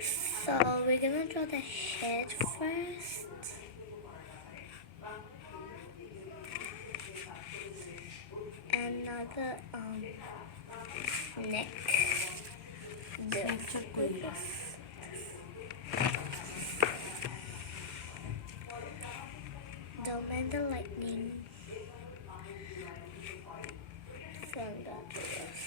So we're gonna draw the head first. And now the neck. Don't mind the lightning. So I'm gonna do this.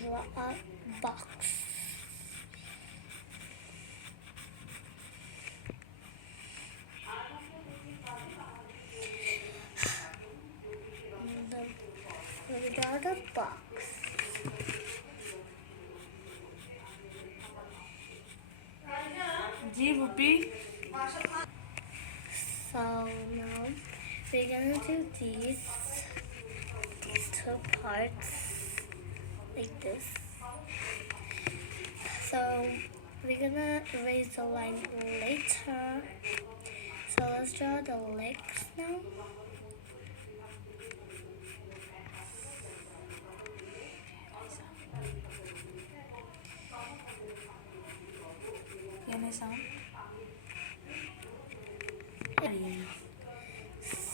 Draw a box. We draw the box. So now we're gonna do these two parts like this. So we're gonna erase the line later. So let's draw the legs now.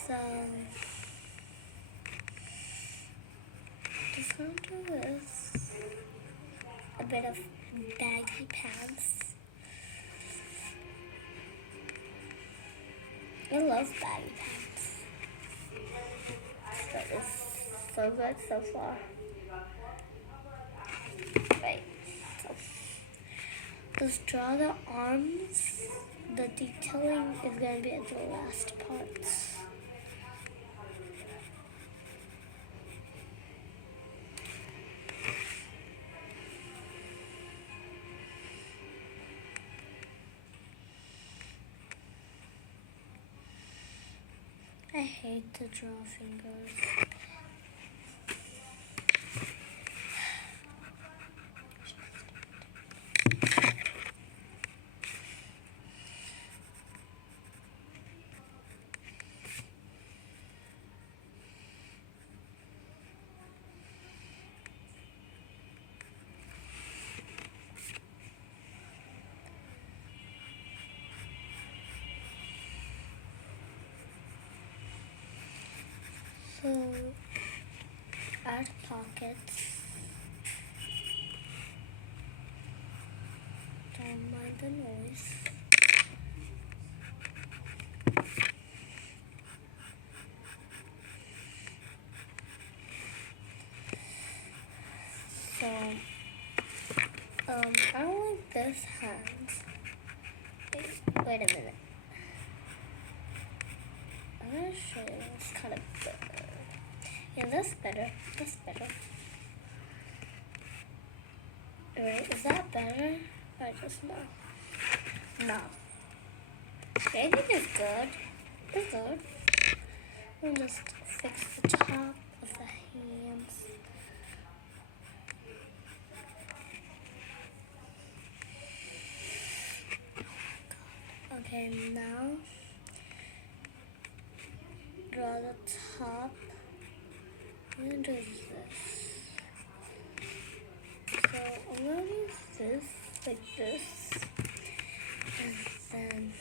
So just gonna do this. A bit of baggy pants. I love baggy pants. So it's so good so far. Right. So let's draw the arms. The detailing is going to be at the last parts. I hate to draw fingers. So add pockets. Don't mind the noise. So I don't like this hand. Wait a minute. I'm gonna show you this kind of better. Yeah, that's better. That's better. Alright, is that better? I just know. No. I think it's good. It's good. We'll just fix the top of the hands. Okay, now draw the top. I'm gonna do this. So I'm gonna use this like this, and then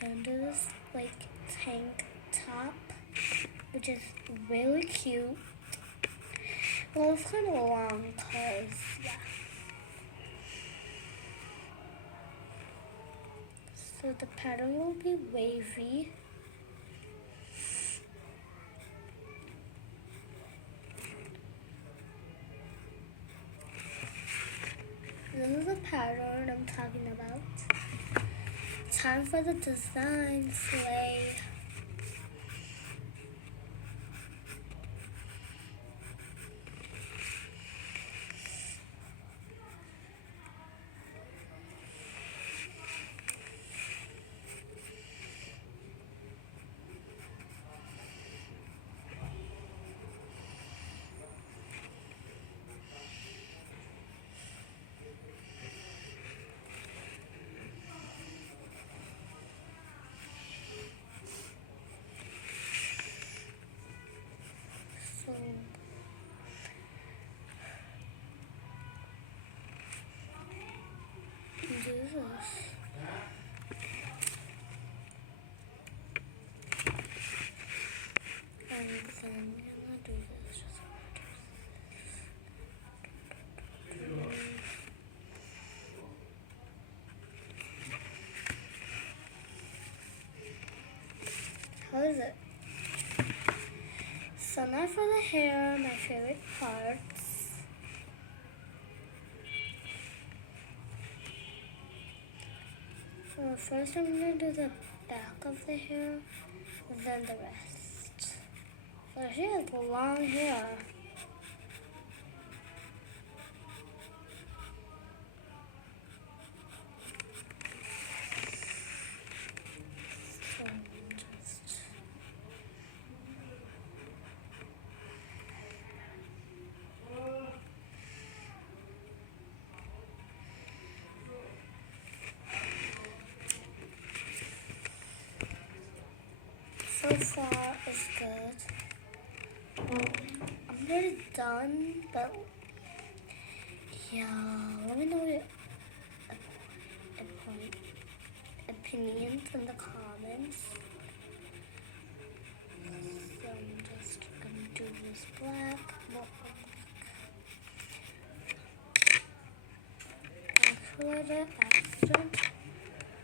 gonna do this like tank top, which is really cute. Well, it's kind of long, cause yeah. So the pattern will be wavy. This is the pattern I'm talking about. Time for the design, slay. this. And then I'm gonna do this. How is it? So now for the hair, my favorite parts. So first I'm going to do the back of the hair, then the rest. So she has long hair. So far, it's good. I'm nearly done, but yeah, let me know your opinions in the comments. So I'm just gonna do this black.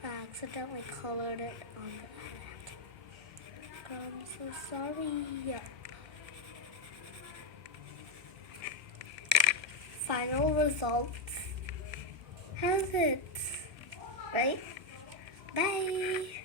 I accidentally colored it on the hat. I'm so sorry. Final results. How's it? Right? Bye.